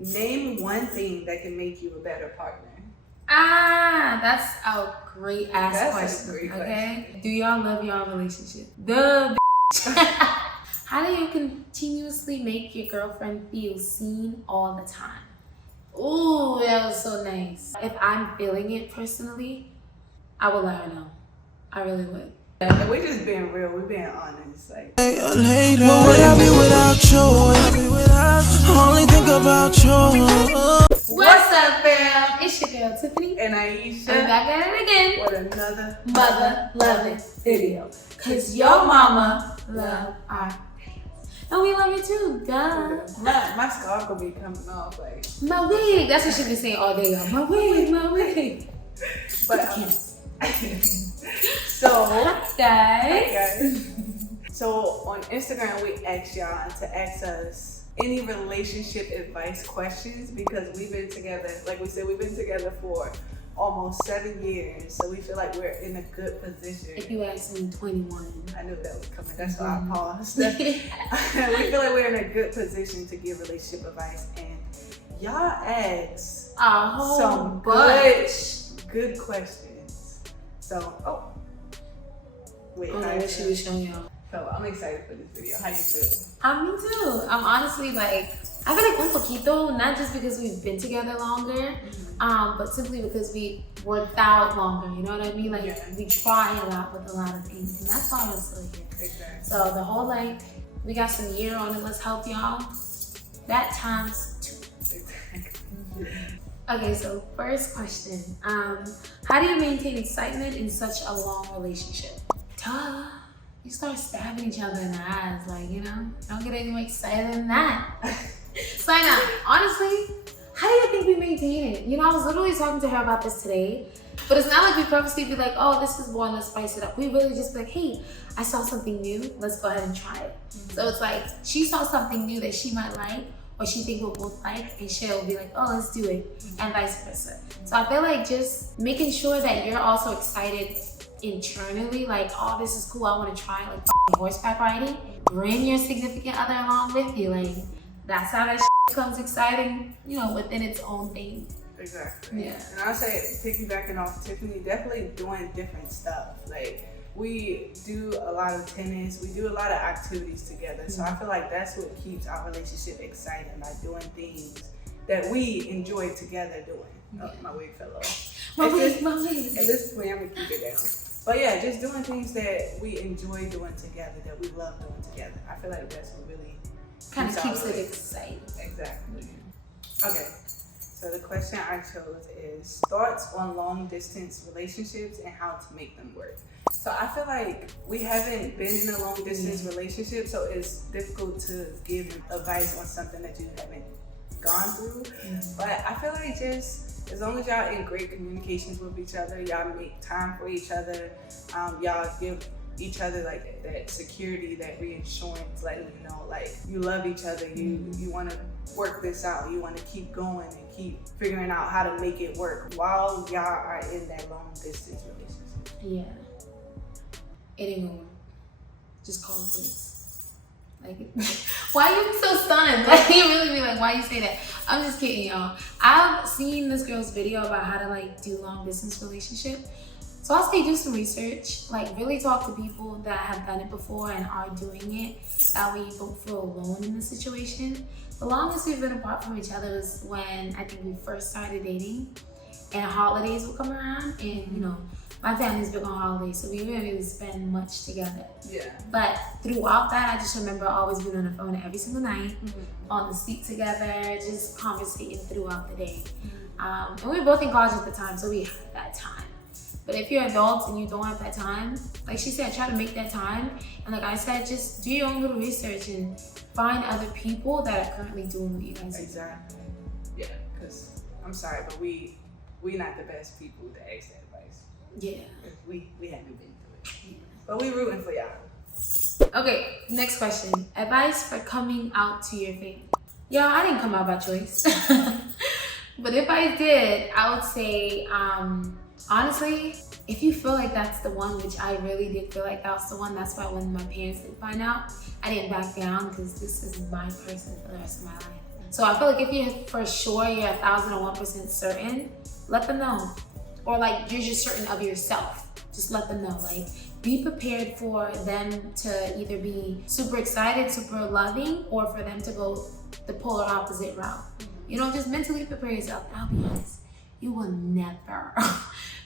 Name one thing that can make you a better partner. That's a great ass question. Okay. Do y'all love y'all relationship? How do you continuously make your girlfriend feel seen all the time? Ooh, that was so nice. If I'm feeling it personally, I would let her know. I really would. And we're just being real. We're being honest. Like, what would I be without you? Only think about you. What's up, fam? It's your girl Tiffany and Iesha. I'm back at it again with another mother loving video. Cause your mama love our and we love you too, duh. My scarf will be coming off like my wig. That's what she been saying all day, y'all. My wig. But so guys. So on Instagram we asked y'all to ask us any relationship advice questions because we've been together, like we said, we've been together for almost 7 years, so we feel like we're in a good position. If you ask me 21. I knew that was coming, that's why I paused. We feel like we're in a good position to give relationship advice, and y'all asked some good questions. So, wait, what she was showing y'all. So I'm excited for this video. How you feel? Me too. I'm honestly like, I feel like un poquito, not just because we've been together longer, but simply because we worked out longer, you know what I mean? Like, we try a lot with a lot of things, and that's why I'm still here. Exactly. So the whole, like, we got some year on it, let's help y'all. That times 2. Exactly. Okay, so first question. How do you maintain excitement in such a long relationship? Duh. You start stabbing each other in the eyes, like, you know? Don't get any more excited than that. So I know, honestly, how do you think we maintain it? You know, I was literally talking to her about this today, but it's not like we purposely be like, oh, this is boring, let's spice it up. We really just be like, hey, I saw something new, let's go ahead and try it. So it's like, she saw something new that she might like, or she think we'll both like, and she'll be like, oh, let's do it, and vice versa. So I feel like just making sure that you're also excited internally, like, oh, this is cool, I want to try like horseback riding. Bring your significant other along with you. Like, that's how that becomes exciting, you know, within its own thing. Exactly. Yeah. And I'll say, piggybacking off Tiffany, definitely doing different stuff. Like, we do a lot of tennis, we do a lot of activities together. So I feel like that's what keeps our relationship exciting, by doing things that we enjoy together doing. Oh, my wig fell off. My wig. At this point, I'm gonna keep it down. But yeah, just doing things that we enjoy doing together, that we love doing together. I feel like that's what really kind of keeps it exciting. Exactly. Okay, so the question I chose is thoughts on long distance relationships and how to make them work. So I feel like we haven't been in a long distance relationship, so it's difficult to give advice on something that you haven't gone through. But I feel like just as long as y'all in great communications with each other, y'all make time for each other, y'all give each other like that security, that reassurance, letting you know like you love each other, you want to work this out, you want to keep going and keep figuring out how to make it work while y'all are in that long distance relationship. Yeah. It ain't gonna work. Just call it quits. Like, why you so stunned? Like, you really be like, why you say that? I'm just kidding, y'all. I've seen this girl's video about how to like do long distance relationship. So I'll say do some research, like really talk to people that have done it before and are doing it. That way you don't feel alone in the situation. The longest we've been apart from each other was when I think we first started dating, and holidays would come around, and you know, my family's big on holidays, so we really didn't spend much together. Yeah. But throughout that, I just remember always being on the phone every single night, on the seat together, just conversating throughout the day. And we were both in college at the time, so we had that time. But if you're adults and you don't have that time, like she said, try to make that time. And like I said, just do your own little research and find other people that are currently doing what you guys do. Exactly. Yeah, because I'm sorry, but we not the best people to ask that advice. Yeah. We haven't been through it. But we rooting for y'all. Okay, next question. Advice for coming out to your family. Y'all, I didn't come out by choice. But if I did, I would say, honestly, if you feel like that's the one, which I really did feel like that was the one, that's why when my parents did find out, I didn't back down because this is my person for the rest of my life. So I feel like if you're for sure, you're 1,001% certain, let them know. Or like you're just certain of yourself, just let them know. Like, be prepared for them to either be super excited, super loving, or for them to go the polar opposite route. You know, just mentally prepare yourself. I'll be honest, you will never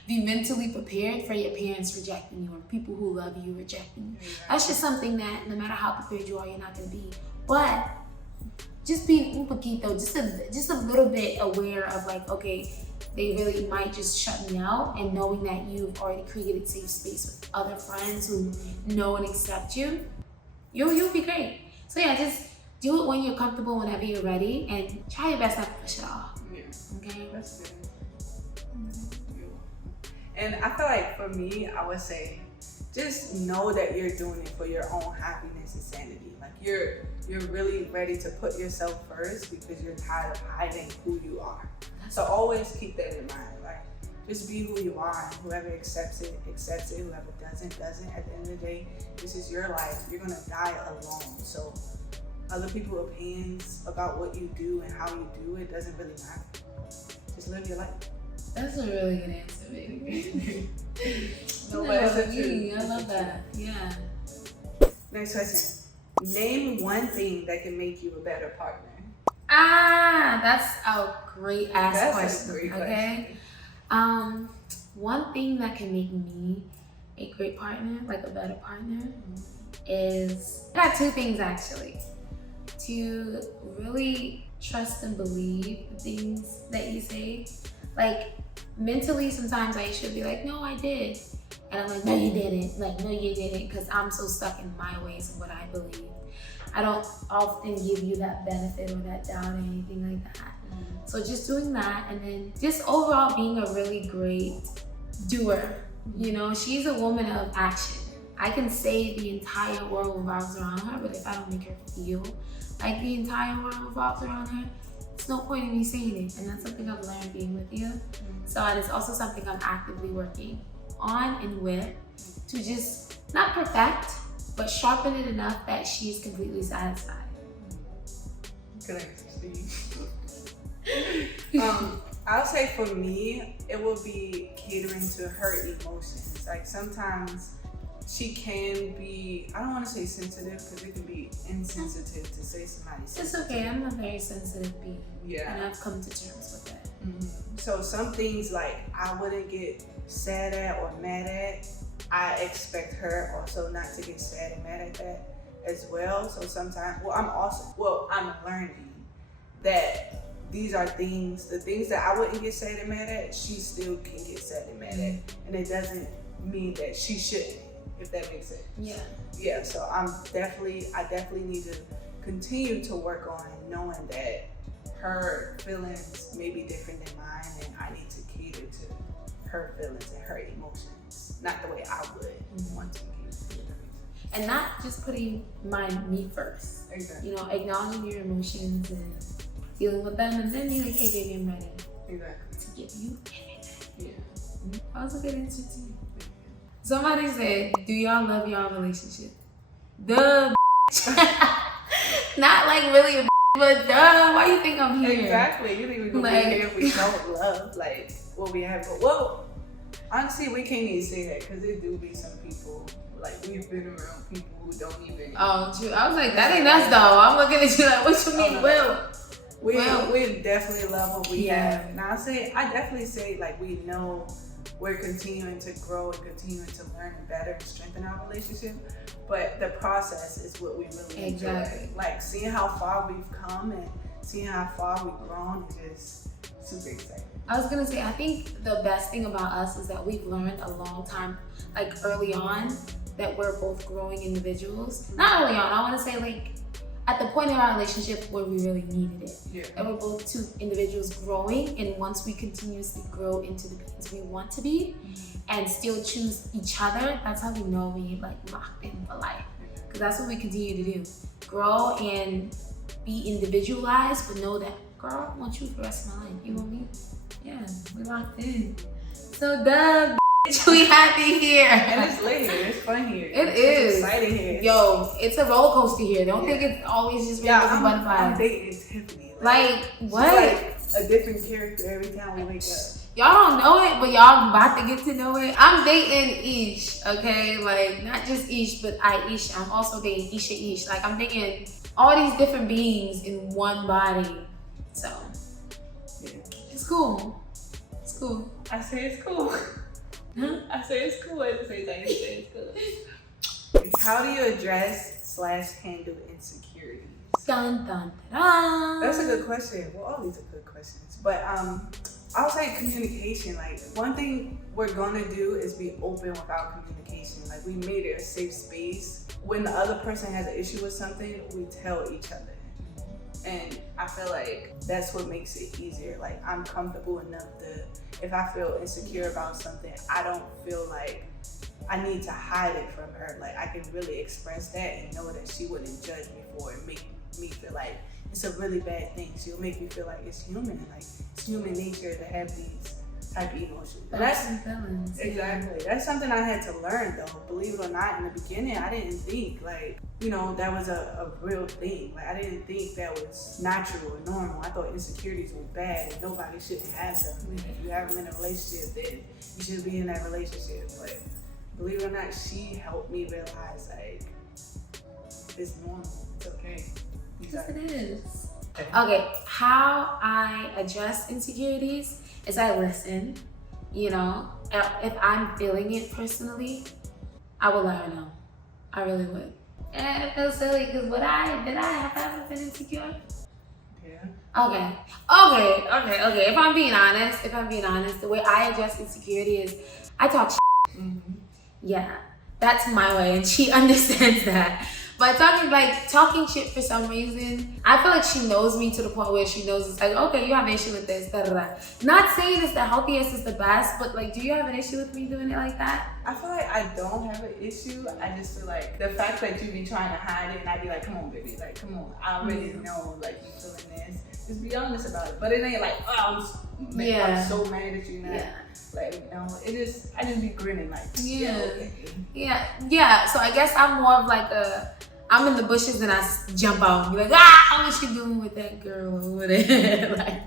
be mentally prepared for your parents rejecting you or people who love you rejecting you. That's just something that no matter how prepared you are, you're not gonna be. But just be un poquito, just a little bit aware of like, okay, they really might just shut me out, and knowing that you've already created safe space with other friends who know and accept you, you'll be great. So yeah, just do it when you're comfortable, whenever you're ready, and try your best not to push it off. Yeah. Okay? That's good. And I feel like for me, I would say, just know that you're doing it for your own happiness and sanity. Like you're really ready to put yourself first because you're tired of hiding who you are. So always keep that in mind. Like just be who you are, and whoever accepts it, accepts it. Whoever doesn't. At the end of the day, this is your life. You're gonna die alone. So other people's opinions about what you do and how you do it doesn't really matter. Just live your life. That's a really good answer, baby. No, but it's the truth. I love that. Yeah. Next question. Name one thing that can make you a better partner. That's a great ass question. A great okay. One thing that can make me a great partner, like a better partner, is I got two things actually. To really trust and believe the things that you say. Like mentally, sometimes I should be like, no, I did. And I'm like, no, you didn't. Like, no, you didn't. Because I'm so stuck in my ways and what I believe. I don't often give you that benefit or that doubt or anything like that. So just doing that, and then just overall being a really great doer. You know, she's a woman of action. I can say the entire world revolves around her, but if I don't make her feel like the entire world revolves around her, it's no point in me saying it. And that's something I've learned being with you. So, and it's also something I'm actively working on and with to just not perfect, but sharpen it enough that she's completely satisfied. Good answer, Steve. I'll say for me, it will be catering to her emotions. Like sometimes she can be, I don't want to say sensitive because it can be insensitive to say somebody's sensitive. It's okay, I'm a very sensitive being. Yeah. And I've come to terms with that. So some things like I wouldn't get sad at or mad at, I expect her also not to get sad and mad at that as well. So sometimes, I'm learning that these are things, the things that I wouldn't get sad and mad at, she still can get sad and mad at. And it doesn't mean that she shouldn't, if that makes sense. Yeah. Yeah, so I definitely need to continue to work on knowing that her feelings may be different than mine, and I need to cater to her feelings and her emotions, not the way I would want to cater. And not just putting me first. Exactly. You know, acknowledging your emotions and dealing with them, and then being like, hey baby, I'm ready to give you everything. Yeah. That was a good answer too. Somebody said, do y'all love y'all relationship? Duh, not like really a but duh, why you think I'm here? Exactly. You think we're gonna be here if we don't love like what we have? But well, honestly, we can't even say that because there do be some people, like we've been around people who don't even. Oh, true. I was like, that ain't us though. I'm looking at you like, what you mean? We definitely love what we have. And I definitely say like we know we're continuing to grow and continuing to learn better and strengthen our relationship. But the process is what we really enjoy. Like seeing how far we've come and seeing how far we've grown is just super exciting. I was gonna say, I think the best thing about us is that we've learned a long time, like early on, that we're both growing individuals. Not early on, I wanna say like at the point in our relationship where we really needed it. Yeah. And we're both two individuals growing, and once we continuously grow into the beings we want to be and still choose each other, that's how we know we like locked in for life. Because that's what we continue to do. Grow and be individualized, but know that, girl, I want you for the rest of my life. You want me? Yeah, we locked in. So duh, we happy here. And it's lit here. It's fun here. It's exciting here. Yo, it's a roller coaster here. Don't think it's always just rainbows and butterflies. I'm dating Tiffany. Like, what? She's like a different character every time we wake up. Y'all don't know it, but y'all about to get to know it. I'm dating Ish, okay? Like, not just Ish, but Iesha. I'm also dating Iesha. Like, I'm dating all these different beings in one body. So, Yeah. it's cool. It's cool. I say it's cool. Huh? I say it's cool at the same time. You say it's cool. How do you address / handle insecurities? Dun, dun, dun. That's a good question. Well, all these are good questions. But I'll say communication. Like, one thing we're gonna do is be open without communication. Like, we made it a safe space. When the other person has an issue with something, we tell each other. And I feel like that's what makes it easier. Like, I'm comfortable enough to, if I feel insecure about something, I don't feel like I need to hide it from her. Like, I can really express that and know that she wouldn't judge me for it, make me feel like it's a really bad thing. She'll make me feel like it's human. Like, it's human nature to have these type of emotions. But that's feelings. exactly. That's something I had to learn, though. Believe it or not, in the beginning, I didn't think like, you know, that was a real thing. Like, I didn't think that was natural or normal. I thought insecurities were bad and nobody shouldn't have them. If you have them in a relationship, then you should be in that relationship. But believe it or not, she helped me realize like it's normal. It's okay. Yes, it is. Okay, how I address insecurities is I listen. You know, if I'm feeling it personally, I will let her know. I really would. And it feels silly because did I have ever been insecure? Yeah. Okay. If I'm being honest, the way I address insecurity is I talk shit. Mm-hmm. Yeah, that's my way, and she understands that. But talking shit for some reason, I feel like she knows me to the point where she knows it's like, okay, you have an issue with this, da da da. Not saying it's the healthiest, it's the best, but like, do you have an issue with me doing it like that? I feel like I don't have an issue. I just feel like the fact that you be trying to hide it, and I be like, come on, baby, like, come on. I already know, like, you feeling this. Just be honest about it. But it ain't like, oh, I'm so mad at you now. Yeah. Like, no, I just be grinning like, okay. Yeah. So I guess I'm more of like I'm in the bushes and I jump out and be like, what you doing with that girl over there? Like,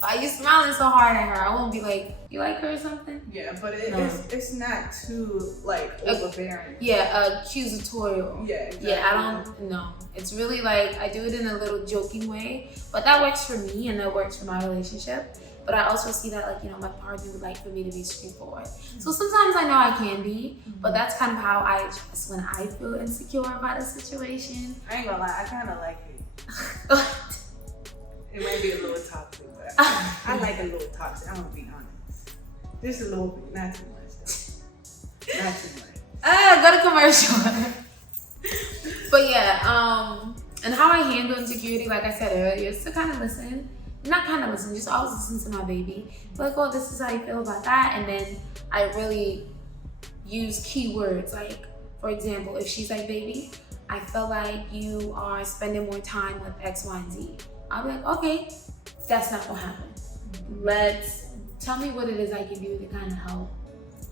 why you smiling so hard at her? I won't be like, you like her or something? Yeah, but it's not too like overbearing. Yeah, accusatorial. Yeah, exactly. Yeah, I don't know. It's really like, I do it in a little joking way, but that works for me and that works for my relationship. But I also see that, like, you know, my partner would like for me to be straightforward. So sometimes I know I can be, but that's kind of how I address when I feel insecure about a situation. I ain't gonna lie, I kind of like it. It might be a little toxic, but I like a little toxic. I'm gonna be honest. Just a little bit, not too much though. Not too much. Go to commercial. But yeah, and how I handle insecurity, like I said earlier, is to kind of listen. Not kind of listen, just always listen to my baby. Like, oh, this is how you feel about that. And then I really use keywords. Like, for example, if she's like, baby, I feel like you are spending more time with X, Y, and Z. I'll be like, okay, that's not gonna happen. Tell me what it is I can do to kind of help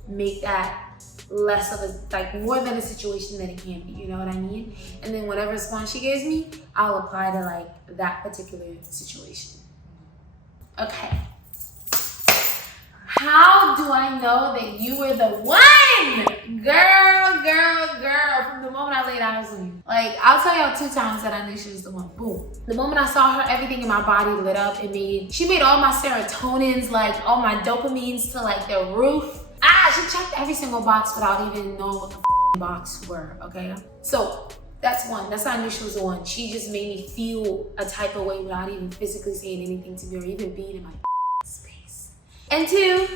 make that less of a, like, more than a situation that it can be, you know what I mean? And then whatever response she gives me, I'll apply to like that particular situation. Okay. How do I know that you were the one? Girl, from the moment I laid eyes on you. Like, I'll tell y'all 2 times that I knew she was the one. Boom. The moment I saw her, everything in my body lit up. She made all my serotonins, like all my dopamines to like the roof. She checked every single box without even knowing what the box were, okay? So, that's one. That's how I knew she was the one. She just made me feel a type of way without even physically saying anything to me or even being in my space. And 2,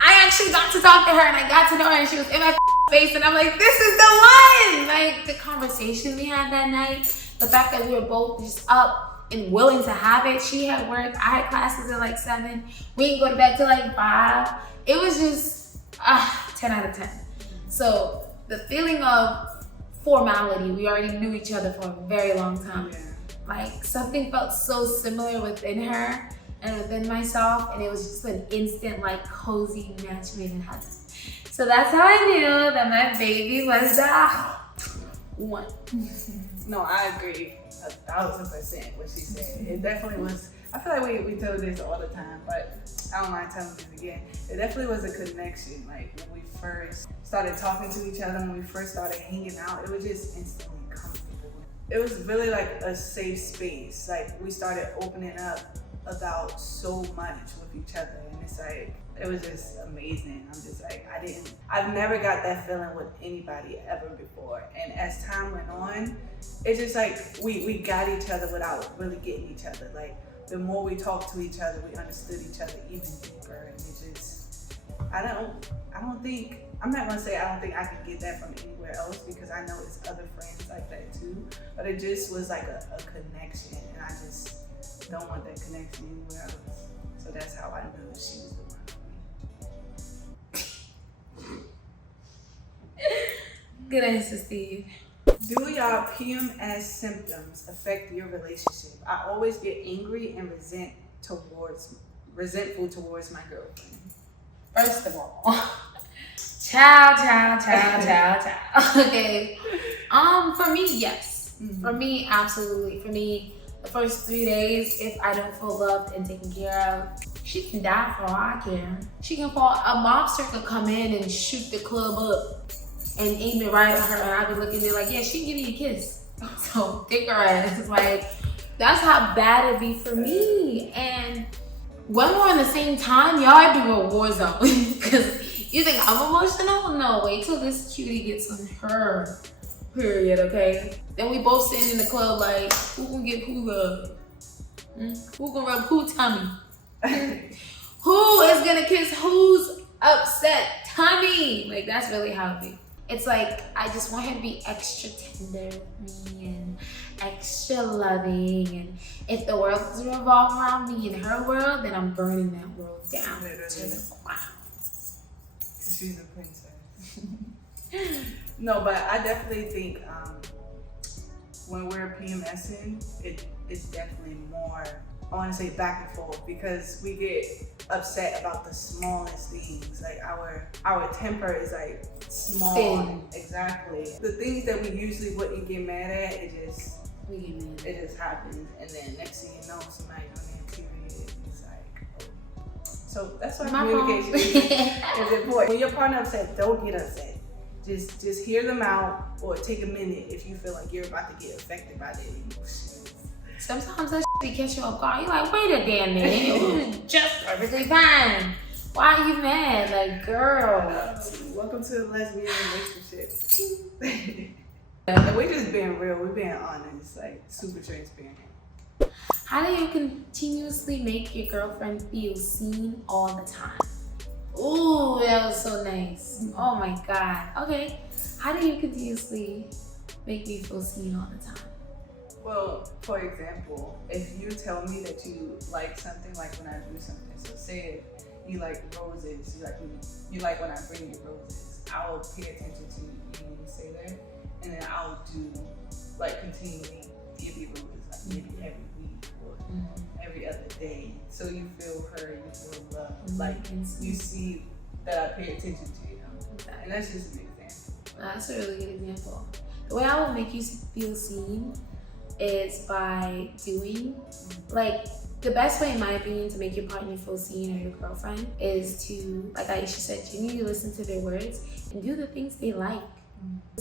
I actually got to talk to her and I got to know her and she was in my space and I'm like, this is the one! Like, the conversation we had that night, the fact that we were both just up and willing to have it. She had work, I had classes at like 7. We didn't go to bed till like 5. It was just 10 out of 10. So the feeling of formality, we already knew each other for a very long time. Yeah. Like, something felt so similar within her and within myself, and it was just an instant, like, cozy match made in heaven. So that's how I knew that my baby was the one. No, I agree 1,000% what she said. It definitely was I feel like we tell this all the time, but I don't mind telling it again. It definitely was a connection. Like when we first started talking to each other, when we first started hanging out, it was just instantly comfortable. It was really like a safe space. Like we started opening up about so much with each other, and it's like, it was just amazing. I'm just like, I've never got that feeling with anybody ever before. And as time went on, it's just like we got each other without really getting each other. Like the more we talked to each other, we understood each other even deeper. And it just, I'm not gonna say I don't think I could get that from anywhere else, because I know it's other friends like that too. But it just was like a connection, and I just don't want that connection anywhere else. So that's how I knew she was the one. Good answer, Steve. Do y'all PMS symptoms affect your relationship? I always get angry and resentful towards my girlfriend. First of all, ciao. Okay. For me, yes. Mm-hmm. For me, absolutely. For me, the first 3 days, if I don't feel loved and taken care of, she can die for all I care. She can fall. A mobster could come in and shoot the club up and aim it right at her, and I'd be looking there like, yeah, she can give me a kiss. So take her ass. Like, that's how bad it'd be for me. And when we're in the same time, y'all do a war zone. Because you think I'm emotional? No, wait till this cutie gets on her period, okay? Then we both sitting in the club like, who can get who love? Who can rub who tummy? Who is gonna kiss who's upset tummy? Like, that's really how it be. It's like, I just want her to be extra tender with me and extra loving. And if the world doesn't revolve around me and her world, then I'm burning that world down to the ground. She's a princess. No, but I definitely think when we're PMSing, it's definitely more, I want to say, back and forth, because we get upset about the smallest things. Like our temper is like small. Thin. Exactly. The things that we usually wouldn't get mad at, it just happens, and then next thing you know, somebody on their period. It's like, oh. So that's why communication is important. When your partner upset, don't get upset. Just hear them out, or take a minute if you feel like you're about to get affected by their emotions. Sometimes that shit be catch you off guard. You're like, wait a damn minute, it was just perfectly fine. Why are you mad? Like, girl. Welcome to the lesbian relationship. And we're just being real, we're being honest, like super transparent. How do you continuously make your girlfriend feel seen all the time? Ooh, that was so nice. Oh my God. Okay. How do you continuously make me feel seen all the time? Well, for example, if you tell me that you like something, like when I do something, so say you like roses, you like when I bring you roses, I'll pay attention to you when you say that, and then I'll do, like, continually give you roses, like maybe every week or every other day, so you feel heard, you feel loved, like you see that I pay attention to you, and that's just an example. That's a really good example. The way I will make you feel seen is by doing, like, the best way, in my opinion, to make your partner feel seen, or your girlfriend, is to, like Iesha said, you need to listen to their words and do the things they like.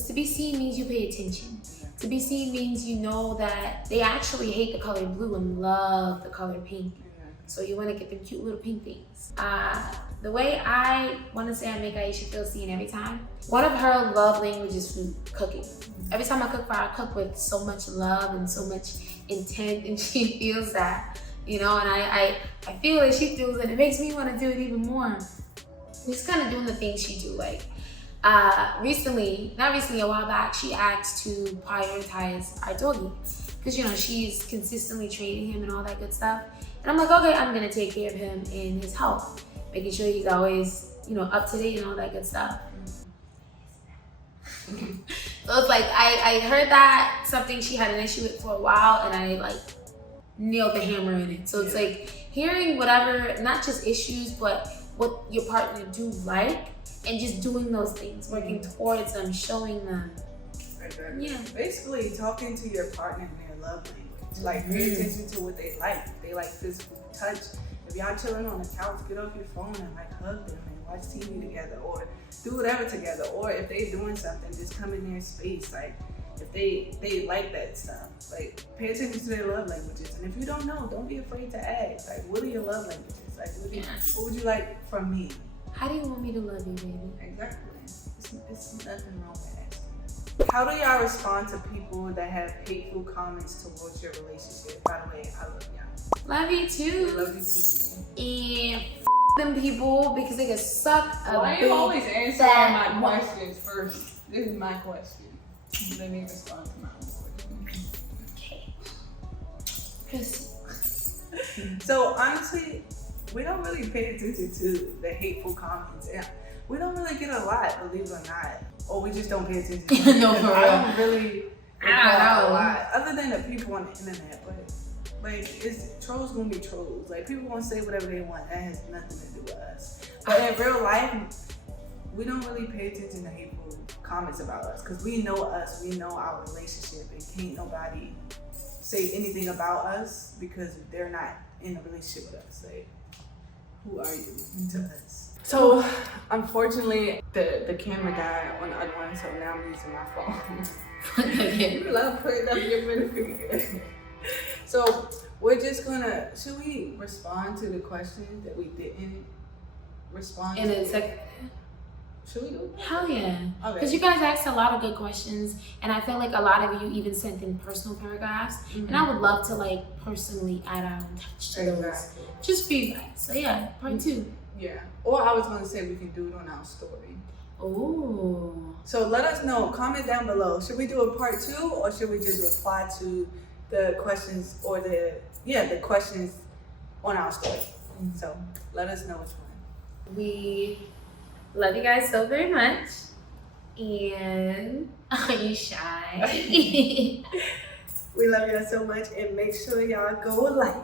To be seen means you pay attention. To be seen means you know that they actually hate the color blue and love the color pink. So you want to get them cute little pink things. The way I want to say I make Iesha feel seen every time, one of her love languages is food, cooking. Every time I cook for her, I cook with so much love and so much intent, and she feels that, you know, and I feel it, she feels it. It makes me want to do it even more. Just kind of doing the things she do. Like, not recently, a while back, she asked to prioritize our doggy, because, you know, she's consistently training him and all that good stuff. And I'm like, okay, I'm gonna take care of him in his health, making sure he's always, you know, up to date and all that good stuff. So it's like, I heard that, something she had an issue with for a while, and I like nailed the hammer in it. So it's like hearing whatever, not just issues, but what your partner do like, and just doing those things, working towards them, showing them. Yeah. Basically talking to your partner in their love language. Like, pay attention to what they like. If they like physical touch, if y'all chilling on the couch, get off your phone and like hug them and watch TV together or do whatever together. Or if they doing something, just come in their space. Like, if they like that stuff, like, pay attention to their love languages. And if you don't know, don't be afraid to ask. Like, what are your love languages? Like, what would you like from me? How do you want me to love you, baby? Exactly. It's nothing wrong with asking. How do y'all respond to people that have hateful comments towards your relationship? By the way, I love y'all. Love you too. I love you too. And them people because they can suck a Why big you always answering fat my questions first? This is my question. Let me respond to my own question. Okay. So honestly, we don't really pay attention to the hateful comments. And we don't really get a lot, believe it or not. Or we just don't pay attention to it. No, for real. I don't really I don't know. a lot. Other than the people on the internet, but like, trolls gonna be trolls. Like, people gonna say whatever they want. That has nothing to do with us. But in real life, we don't really pay attention to hateful comments about us because we know us, we know our relationship, and can't nobody say anything about us because they're not in a relationship with us. Like, who are you to us? So, unfortunately, the camera guy on the other one, so now I'm using my phone. You love putting up your middle finger. So, we're just gonna, should we respond to the questions that we didn't respond And to? it's like, Should we do that? hell yeah. Okay. Because you guys asked a lot of good questions, and I feel like a lot of you even sent in personal paragraphs, and I would love to like personally add our own touch to those, Exactly. just for you guys. So yeah, part 2. Yeah. Or I was gonna say we can do it on our story. Ooh. So let us know. Comment down below. Should we do a part 2 or should we just reply to the questions or the questions on our story? So let us know which one. We love you guys so very much. And are you shy? We love y'all so much and make sure y'all go like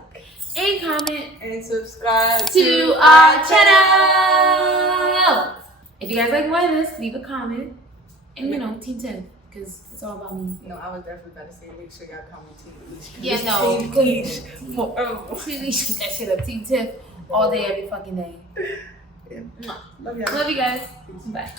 And comment and subscribe to our channel. If you guys like more of this, leave a comment. And you know, Team Tiff, because it's all about me. No, I was definitely about to say make sure y'all comment Team Iesha. Yeah, no. Team Iesha forever. Shoot that shit up, Team Tiff, all day, every fucking day. Yeah. Love y'all. Love you guys. Bye.